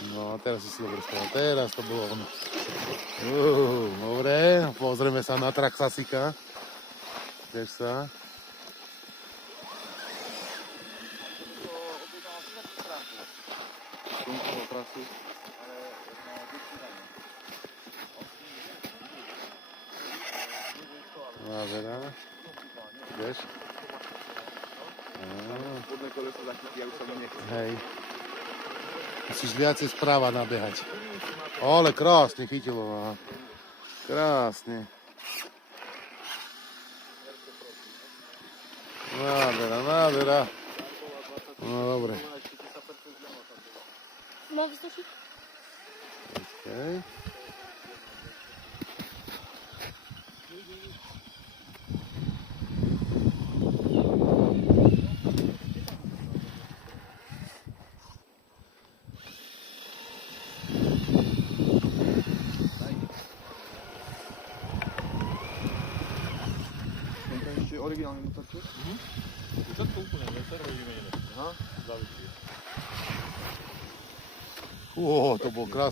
No, teraz si dobre stalo. Teraz to bolo ono. Dobre, pozrieme sa na Traxasika. Tiež sa. Nádhera. Vieš? Hej. Musíš viacej správa nabehať. Ale krásne chytilo. Aha. Krásne. Nádhera. No dobre. Má vystošiť? Okay. Originálny motorček? Všetko úplne, veter robíme iné. Aha. Závisí. To bol krásne.